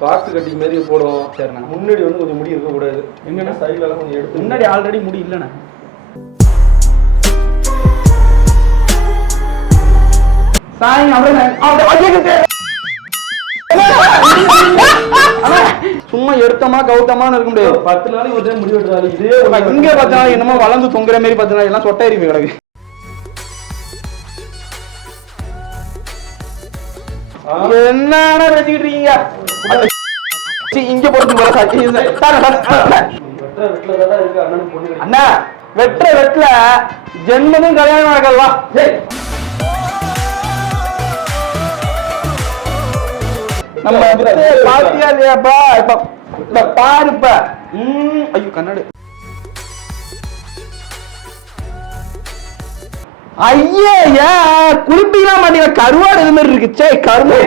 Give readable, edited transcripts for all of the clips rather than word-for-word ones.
Cost cutting மாதிரி போடும். சரிண்ணா. முன்னாடி வந்து கொஞ்சம் முடி இருக்க கூடாது. எங்கன்னா சைடுல எல்லாம் கொஞ்சம் எடுத்து. முன்னாடி ஆல்ரெடி முடி இல்லைண்ணா. சாய் சும்மா எடுத்தமா கௌத்தமான்னு இருக்க முடியாது. 10 நாளைக்கு ஒரு முடி வெட்டுறாரு. இதே இங்க பார்த்தா என்னமோ வளர்ந்து தொங்குற மாதிரி 10 நாள் எல்லாம் சொட்டாயிரி போய் கிடக்கு. என்ன பேசிக்கிட்டு இருக்கீங்க? இங்க போட்டு அண்ணா வெற்ற வெட்ல ஜென்மதும் கல்யாணம் நடக்கலாம். நம்ம பாத்தியா இல்லையாப்பா? இப்ப பாருப்ப. ஐயோ கண்ணாடி. ஐயா குளிப்பிக்கலாம் மாட்டீங்க. கருவாடு இது மாதிரி இருக்கு. சே கருமை.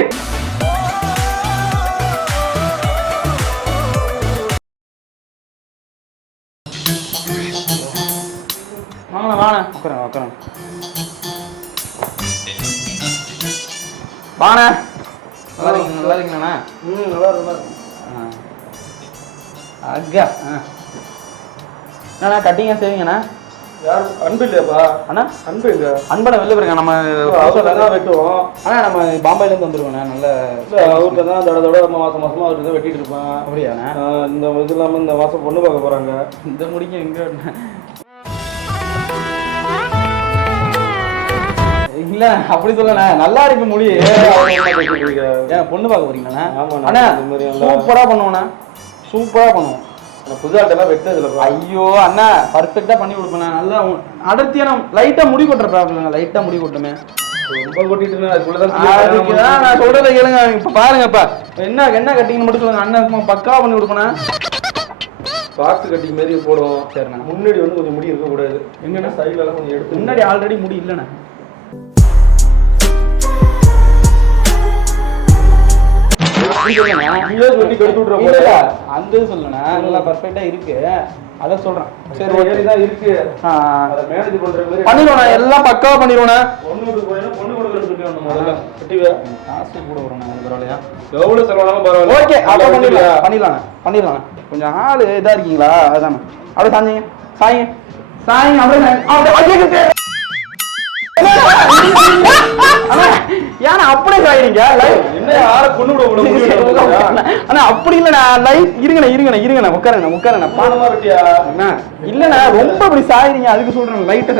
வாங்க வாங்க உட்காருங்க உட்காருங்க. வாங்க நல்லா இருக்கீங்க நல்லா இருக்கீங்கண்ணா. நல்லா இருக்கு. அக்கா அண்ணா கட்டிங்க செய்வீங்கண்ணா. யாரு அன்பு இல்லையாப்பா? அண்ணா அன்பு எங்க? அன்பட வெளில போயிருங்க. நம்ம வெட்டுவோம். ஆனா நம்ம பாம்பேல இருந்து வந்துருவோண்ணா. நல்ல அவர்கிட்ட தான் தடவை மாசம் மாசமா அவர்கிட்ட வெட்டிட்டு இருப்பேன். அப்படியாண்ணா? இந்த இது இல்லாம இந்த மாசம் பொண்ணு பார்க்க போறாங்க. இந்த முடிக்க எங்க இல்ல அப்படி சொல்லண்ணா. நல்லா இருக்கு முடி. ஏன் பொண்ணு பார்க்க போறீங்களாண்ணா? அண்ணா சூப்பரா பண்ணுவோண்ணா. சூப்பரா பண்ணுவோம். புதுசாட்டெல்லாம் வெட்டதுல. ஐயோ அண்ணா பர்ஃபெக்டா பண்ணி கொடுப்பேன். நல்லா அடர்த்தியான லைட்டா முடி கொட்டுற ப்ராப்ளம். லைட்டா முடி கொட்டுமே. ரொம்ப கொட்டிட்டு அதுக்குதான் நான் சொல்றதை கேளுங்க. இப்ப பாருங்கப்பா என்ன என்ன கட்டிங் மட்டும் சொல்லுங்க. அண்ணன் பக்காவா பண்ணி கொடுப்பேன். காஸ்ட் கட்டிங் மாதிரி போடும். சரிண்ணா. முன்னாடி வந்து கொஞ்சம் முடி இருக்க கூடாது. எங்கன்னா சைடுல எல்லாம் கொஞ்சம் எடுத்து. முன்னாடி ஆல்ரெடி முடி இல்லைண்ணா. அந்த சொல்லணா நல்லா பர்ஃபெக்டா இருக்கு. அத சொல்றேன். சரி ஓகேதான் இருக்கு. அத மேனேஜ் பண்ற மாதிரி பண்ணிரோனா. எல்லாம் பக்காவா பண்ணிரோனா. பொண்ணுக்கு போயினா பொண்ணு கொடுக்கறதுக்கு சொல்லணும் முதல்ல. கட்டிவே காசு கூட வரணும். பரவாயில்லையா? எவ்வளவு செலவானாலும் பரவாயில்லை. ஓகே அப்ப பண்ணிடலாம். கொஞ்சம் ஆளு இதா இருக்கீங்களா? அதானே அப்படியே சாஞ்சிங்க. சாயிங்க சாயிங்க அப்படியே ஏன்னா அப்படியே சாயிறீங்க. என்ன யார கொண்டு விட முடியும்? ஆனா அப்படி இல்லண்ணா. இருங்கண்ணா உட்காருங்க. பானமா இருக்கியா? இல்லண்ணா ரொம்ப அப்படி சாயிறீங்க. அதுக்கு சொல்றேன். லைட்டா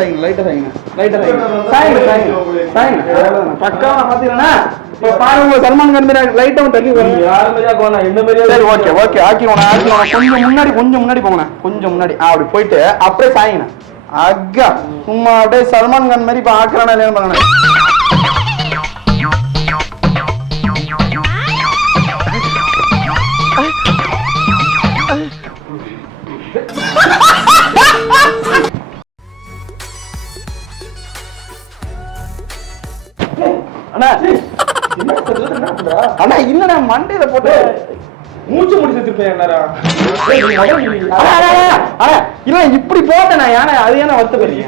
சாயிங்க. பக்காவா பாத்தீங்கன்னா இப்ப பாருங்க சல்மான் கான் மாதிரி லைட்டா தள்ளி வருங்க. யாரு மாதிரியா போனா என்ன மாதிரியா? சரி ஓகே ஆக்கிரோண்ணா. கொஞ்சம் முன்னாடி போங்கண்ணா. கொஞ்சம் முன்னாடி அப்படி போயிட்டு அப்படியே சாயிங்கண்ணா. அக்கா சும்மா அப்படியே சல்மான் கான் மாதிரி இப்ப ஆக்குறானா இல்லையான்னு பாருங்க. அண்ணா இல்லண்ணா மண்டையில போட்டு மூச்சு முடி செத்துருப்பேன். இல்ல இப்படி போட்டேண்ணா. ஏன்னா அது ஏன்னா வருத்தப்படுறீங்க?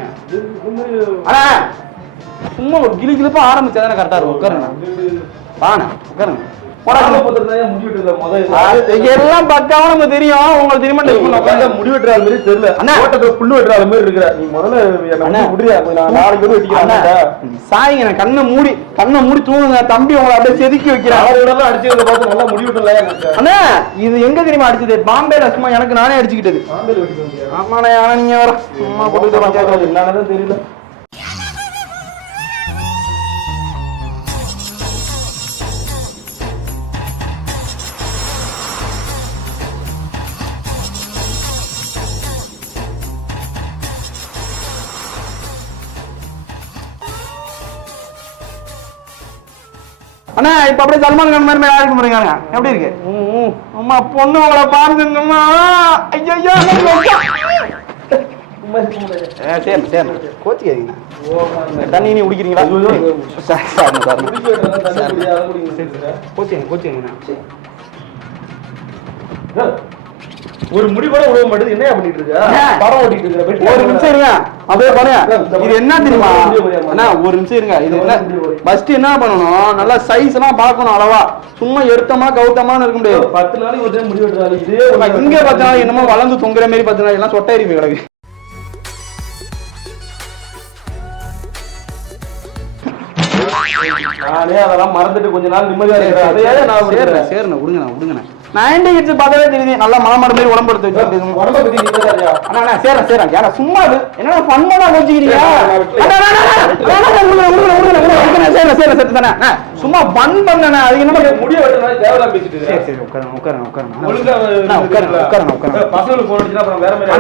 அண்ணா சும்மா ஒரு கிளிப்பா ஆரம்பிச்சாதானே கரெக்டா இருக்கும். உட்காருங்க வாண்ணா உட்காருங்க. எல்லாம் பக்காவா நம்ம தெரியும். உங்களுக்கு தெரியுமா? முடி வெட்டுற மாதிரி தெரியல. புல்லு வெட்டுற மாதிரி இருக்கிற நீ முதல்ல முடியா நாளைக்கு வந்து வெட்டிக்கலாம். சாயிங்க நான் கண்ணை மூடி தூங்குங்க. தம்பி உங்களை அப்படியே செதுக்கி வைக்கிறேன். அவரோட அடிச்சதை பார்த்து நல்லா முடி வெட்டல. அண்ணா இது எங்க தெரியுமா அடிச்சது? பாம்பேல சும்மா எனக்கு நானே அடிச்சுக்கிட்டது. ஆமாண்ணா ஆனா நீங்க வர சும்மா போட்டு என்னன்னு தெரியல. அண்ணா இப்ப அப்படியே சல்மான் கான் மாதிரி யாருக்கு போறீங்க? எப்படி இருக்கு? அம்மா பொண்ணு உங்களை பாருங்கம்மா. ஐயோ சரி கோச்சிக்காதீங்கண்ணா. தண்ணி நீ குடிக்கிறீங்களா? கோச்சிங்கண்ணா. ஒரு முடி கூட உழவ மாட்டேது. என்ன பண்ணிட்டு இருக்க? படம் ஓட்டிட்டு இருக்க. ஒரு நிமிஷம் இருங்க. அப்படியே பாருங்க. இது என்ன தெரியுமா அண்ணா? ஒரு நிமிஷம் இருங்க. இது என்ன ஃபர்ஸ்ட் என்ன பண்ணணும், நல்லா சைஸ் எல்லாம் பார்க்கணும் அளவா. சும்மா எடுத்தமா கவுத்தமான்னு இருக்க முடியாது. 10 நாளைக்கு ஒரு டைம் முடி வெட்டுறாரு. இதே இங்க 10 நாள் என்னமோ வளர்ந்து தொங்குற மாதிரி 10 நாள் எல்லாம் சொட்டை எரிப்பு கிடக்கு. நானே அதெல்லாம் மறந்துட்டு கொஞ்ச நாள் நிம்மதியா இருக்கிறேன். அதையே நான் சேர்றேன் விடுங்கண்ணா. 90 கிட்ஸ் பார்த்தாலே தெரியுது. நல்லா மனமாட மாதிரி உடம்பு எடுத்து வச்சு உடம்ப பத்தி நீங்க அண்ணா சேர்றேன் ஏன்னா சும்மா அது என்ன ஃபன் பண்ணா வச்சுக்கிறீங்க. சும்மா ஃபன் பண்ணேன். அதுக்கு என்ன முடிய வெட்டனா தேவலாம் பேசிட்டு இருக்கேன். சரி உட்காருங்க. ஒழுங்கா பசங்களுக்கு போன் அடிச்சா அப்புறம் வேற மாதிரி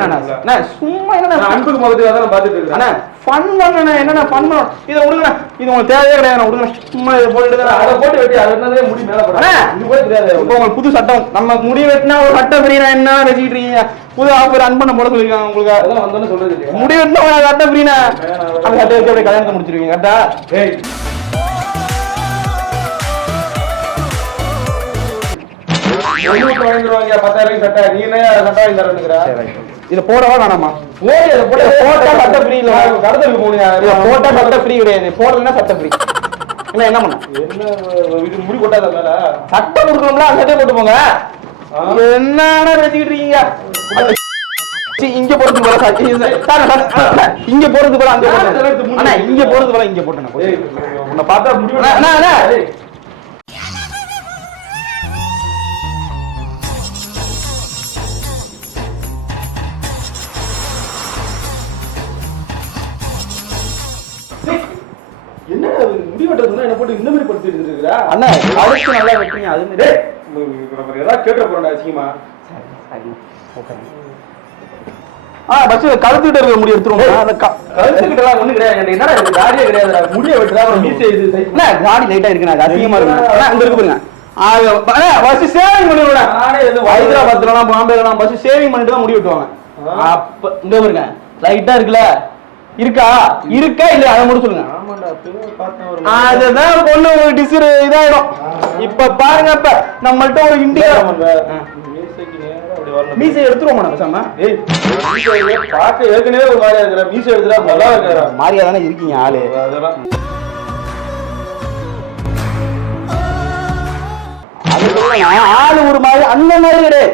அண்ணா சும்மா என்ன அன்புக்கு முகத்துக்கு அதான் பாத்துட்டு இருக்கேன். அண்ணா ஃபன் பண்ணேன். என்னண்ணா ஃபன் பண்ணணும்? இதை விடுங்க. இது உங்களுக்கு தேவையே கிடையாது. விடுங்க. சும்மா இதை போட்டுட்டு அதை போட்டு வெட்டி அது என்னதே முடி மேல போடுறேன். இது கூட தெரியாது. இப்போ உங்களுக்கு புது சட்டம். நம்ம முடி வெட்டினா ஒரு சட்டம் ஃப்ரீனா என்ன வச்சுக்கிட்டு இருக்கீங்க? புது ஆஃபர் ரன் பண்ண போட சொல்லிருக்காங்க உங்களுக்கு. அதெல்லாம் வந்தோன்னு சொல்றது இல்லையா? முடி வெட்டினா ஒரு சட்டம் ஃப்ரீனா அந்த சட்டை வச்சு அப்படியே கல்யாணத்தை முடிச்சிருவீங்க. கரெக்டா? ஏய் வாங்கிடுவாங்க 10,000 சட்டை. நீ என்ன சட்டை வாங்கி தரேன்னுங்கிற? இதை போடவா வேணாமா? போட்டா சட்டை ஃப்ரீ இல்ல. கடத்தலுக்கு போனியா? போட்டா சட்டை ஃப்ரீ கிடையாது. போடலன்னா சட்டை ஃப்ரீ. இல்ல என்ன பண்ண? என்ன இது முடி கொட்டாத மேல சட்டை கொடுக்கணும்ல, சட்டை போட்டு போங்க. என்னடா வச்சுக்கிட்டு இருக்கீங்க? இங்க போறது போல இங்க போறது போல அங்க அண்ணா இங்க போறது போல இங்க போட்டேன். உன்னை பார்த்தா முடி என்ன முடி வெட்டுறதுன்னா என்ன போட்டு இந்த மாதிரி படுத்திட்டு இருக்கிறா? அண்ணா கழுத்து நல்லா வெட்டுறீங்க. அது மாதிரி ஏதாவது கேட்ட போறேன் அசிங்கமா. பஸ் கழுத்துக்கிட்ட இருக்கிற முடி எடுத்துருவோம். அந்த கழுத்துக்கிட்ட எல்லாம் ஒண்ணு கிடையாது. என்னடா இது தாடியே கிடையாது. முடிய வெட்டுறா அப்புறம் மீசை இது என்ன தாடி லைட்டா இருக்குண்ணா. அது அதிகமா இருக்கு. அங்க இருக்கு பாருங்க. பஸ் சேவிங் பண்ணி விட. ஹைதராபாத்லாம் பாம்பேலாம் பஸ் சேவிங் பண்ணிட்டு தான் முடி வெட்டுவாங்க. அப்ப இங்க பாருங்க லைட்டா இருக்குல்ல. இருக்கா இல்ல அதை மட்டும் சொல்லுங்க. அதுதான் பொண்ணு ஒரு டிசைர் இதாயிடும். இப்ப பாருங்க. இப்ப நம்மள்ட்ட ஒரு இந்தியா மீசை எடுத்துருவோம் பேசாம. பார்க்க ஏற்கனவே ஒரு மாதிரியா இருக்கிற மீசை எடுத்துட்டா நல்லா இருக்கிற மாதிரியா தானே இருக்கீங்க ஆளு. அதெல்லாம் ஆளு ஒரு மாதிரி அந்த மாதிரி கிடையாது.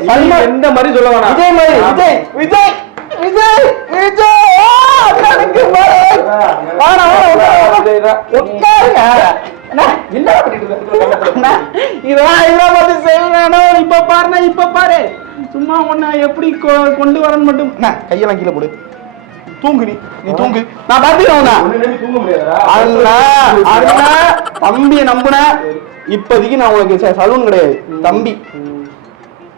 எந்த மாதிரி சொல்ல வேணாம். இதே மாதிரி விஜய் இப்ப பாரு. சும்மா உன்ன எப்படி கொண்டு வரணும் மட்டும். கையெல்லாம் கீழே போடு. தூங்கு. நீ தூங்கு. நான் பாத்துக்கிறேன். தூங்க முடியாதா? தம்பியை நம்புன. இப்போதைக்கு நான் உனக்கு சலூன் கிடையாது. தம்பி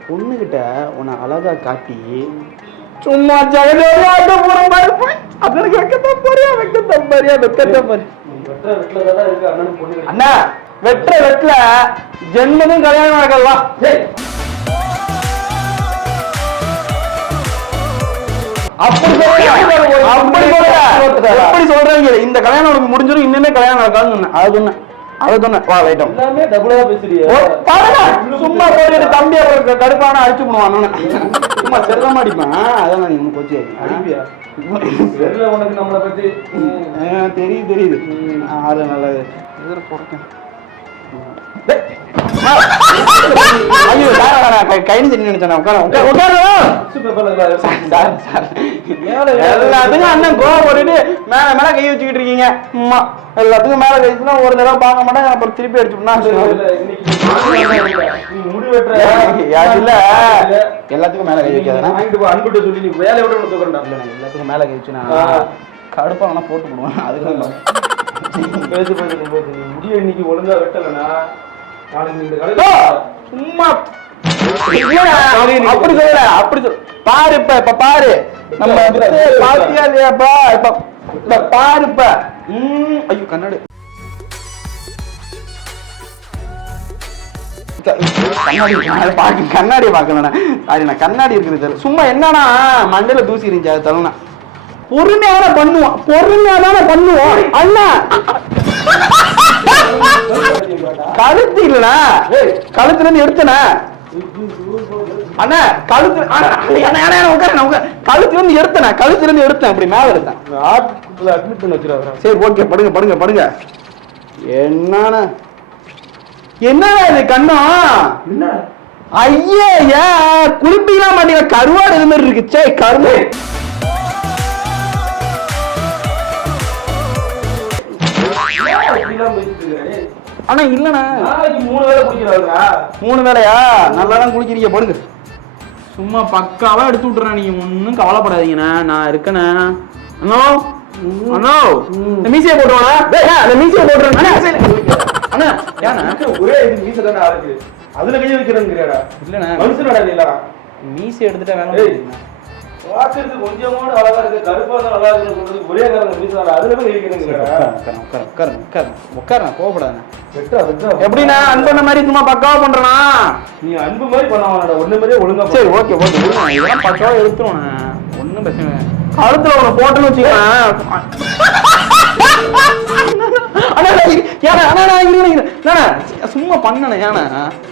பொண்ணுகிட்ட உன்னை அழகா காட்டி சும்மா ஜெகஜோதியாட்ட போற மாதிரி அவனுக்கு வெக்கத்தான் பாரு. அண்ணா வெட்டுல ஜென்மதும் கல்யாணம் நடக்கலவா? அப்படி சொல்றீங்க. இந்த கல்யாணம் உனக்கு முடிஞ்சிடும். இன்னுமே கல்யாணம் நடக்காதுன்னு சொன்னேன். அது சொன்னேன். வா ரைட்டம். எல்லாமே டபுளா பேசுறியே. சும்மா போயிட்டு தம்பி அப்புறம் கடுப்பான அடிச்சு பண்ணுவான். சும்மா செல்லமா அடிப்பான். அதான் நீ உனக்கு கொச்சி அடிப்பியா? தெரியல உனக்கு நம்மளை பத்தி. தெரியுது. அது நல்லது. இதுல போறேன். கைனு தண்ணி நினைச்சேன். எல்லாத்துக்கும் அண்ணன் கோவம் போட்டுட்டு மேல கை வச்சுக்கிட்டு இருக்கீங்க. எல்லாத்துக்கும் மேல கை வச்சுனா ஒரு தடவை பார்க்க மாட்டேன். அப்புறம் திருப்பி அடிச்சுனா இல்ல எல்லாத்துக்கும் மேல கை வைக்காத. அன்புட்டு சொல்லி நீ வேலையை விட தூக்குறா. எல்லாத்துக்கும் மேல கை வச்சுனா கடுப்பா வேணா போட்டு போடுவேன். அதுக்கு பேசு முடிய இன்னைக்கு ஒழுங்கா வெட்டலனா சும்மா அப்படி சொல்ல. பாரு இப்ப பாரு. நம்ம பாத்தியா இல்லையாப்பா? இப்ப பாரு. இப்ப ஐயோ கண்ணாடி கண்ணாடி பாக்கலண்ணா. சாரி நான் கண்ணாடி இருக்குது. சும்மா என்னன்னா மண்டையில தூசி இருந்துச்சு. அது தரணும். பொறுமையான பண்ணுவோம். அண்ணா கழுத்து இல்லண்ணா. கழுத்துல இருந்து எடுத்தன அண்ணா கழுத்து கழுத்துல இருந்து எடுத்தேன் அப்படி மேல எடுத்தேன். ஹாஸ்பிட்டல்ல அட்மிட் பண்ணி வச்சிருக்காங்க. சரி ஓகே, படுங்க. என்னண்ணா இது கண்ணா? என்ன ஐயா குளிப்பிக்கலாம் மாட்டீங்க, கருவாடு இது மாதிரி இருக்கு. சே கரும்பு ஆனா இல்லண்ணா, நாளைக்கு 3 வேளை குடிக்கிறாங்க. 3 வேளையா? நல்லாதான் குளிக்கிறீங்க, படுங்க. சும்மா பக்காவா எடுத்து விட்டுறேன், நீங்க ஒன்னும் கவலைப்படாதீங்கண்ணா, நான் இருக்கேண்ணா. அண்ணோ இந்த மீசையை போட்டுவானா? அந்த மீசையை போட்டுறேன் அண்ணா. ஏன்னா ஒரே இது மீசை தானே இருக்கு, அதுல கைய வைக்கிறேங்கிறாடா. இல்லண்ணா, மனுஷனடா நீ இல்லடா. மீசை எடுத்துட்டா வேலை பாக்குறது கொஞ்சமோட அழகா இருக்கு, கருப்பா தான் நல்லா இருக்குன்னு சொல்றது ஒரே காரணம் மீசை, அதுல போய் வைக்கிறேங்கிறாடா. உட்கார கோவப்படாத. வெட்டா எப்படின்னா அன்பண்ண மாதிரி சும்மா பக்காவா பண்றனா? நீ அன்பு மாதிரி பண்ணவானடா, ஒண்ணு மாதிரியே ஒழுங்கா. சரி ஓகே இதெல்லாம் பக்காவா எடுத்துருவோம், ஒன்னும் பிரச்சனை இல்லை. கழுத்துல ஒண்ணு போட்டுன்னு வச்சுக்கேன். சும்மா பண்ணன ஏன்னா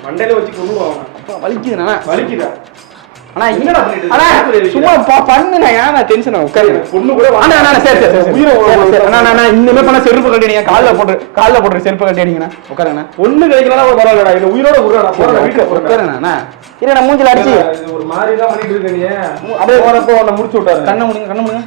மண்டையில வச்சு கொள்ளுவாங்க. வலிக்குதுண்ணா, வலிக்குதா? ஆனா என்னடா பண்ணிட்டு சும்மா பண்ணுங்க, ஏன்னா டென்ஷன் உட்காரு. பொண்ணு கூட சரி இனிமே பண்ண செருப்பு கட்டிடுங்க, கால்ல போட்டு செருப்பு கட்டிடுங்கண்ணா. உட்காருங்கண்ணா. ஒண்ணு கிடைக்கலாம் பரவாயில்லடா, இல்ல உயிரோட விடுறா வீட்டுல உட்காருண்ணா. இல்ல நான் மூஞ்சில அடிச்சு இது ஒரு மாதிரி தான் பண்ணிட்டு இருக்க. நீ அப்படியே போறப்போ உன்னை முடிச்சு விட்டாரு. கண்ணை முடிங்க.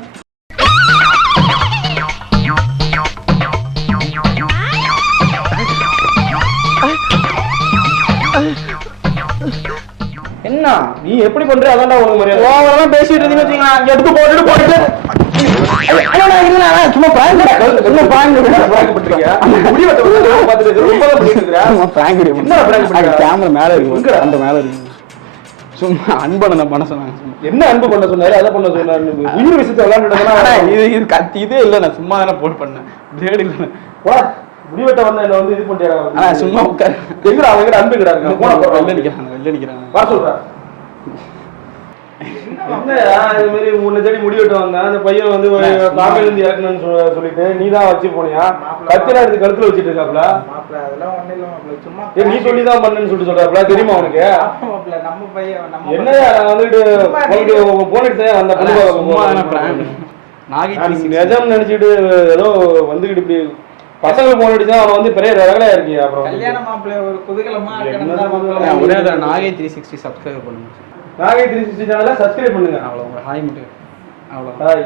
என்ன நீ எப்படி பண்ற அதான்டா உனக்கு மரியாதை. ஓவரெல்லாம் பேசிட்டு இருந்தீங்க வச்சுக்கோங்க, அங்க எடுத்து போட்டு சும்மா கேமரா மேல இருக்கு, அந்த மேல இருக்கு. சும்மா அன்பன பண்ண சொன்னாங்க. என்ன அன்பு பண்ண சொன்னாரு, அதை பண்ண சொன்னாரு. உயிர் விஷயத்தை விளையாண்டுட்டா இது கத்தி இதே இல்ல, நான் சும்மா தானே போட்டு பண்ணேன், பிளேடு இல்ல. முடிவெட்ட வந்து என்ன வந்து இது பண்ணியா? சும்மா உட்காரு. எங்கடா அவங்க அன்பு கிடாங்க, வெளில நிக்கிறாங்க வர சொல்றேன். இது மாதிரி 3 தேடி முடி வெட்டுவாங்க. அந்த பையன் வந்து பாம்பேல இருந்து இறக்கணும்னு சொல்லிட்டு நீ தான் வச்சு போனியா? கத்திரா எடுத்து கழுத்துல வச்சிட்டு இருக்காப்ல. நீ சொல்லிதான் பண்ணு சொல்லிட்டு சொல்றாப்ல, தெரியுமா உனக்கு? என்னையா நான் வந்துட்டு போன் எடுத்தேன் அந்த நிஜம் நினைச்சிட்டு ஏதோ வந்துகிட்டு இப்படி பசங்க போன் அடிச்சா அவன் வந்து பெரிய ரகலையா இருக்கியா? அப்புறம் ஒரே நாகை 360 சப்ஸ்கிரைப் பண்ணுங்க. நாகை 360 சேனலை சப்ஸ்கிரைப் பண்ணுங்க. அவ்வளோ ஹாய் மட்டும், அவ்வளோ ஹாய்.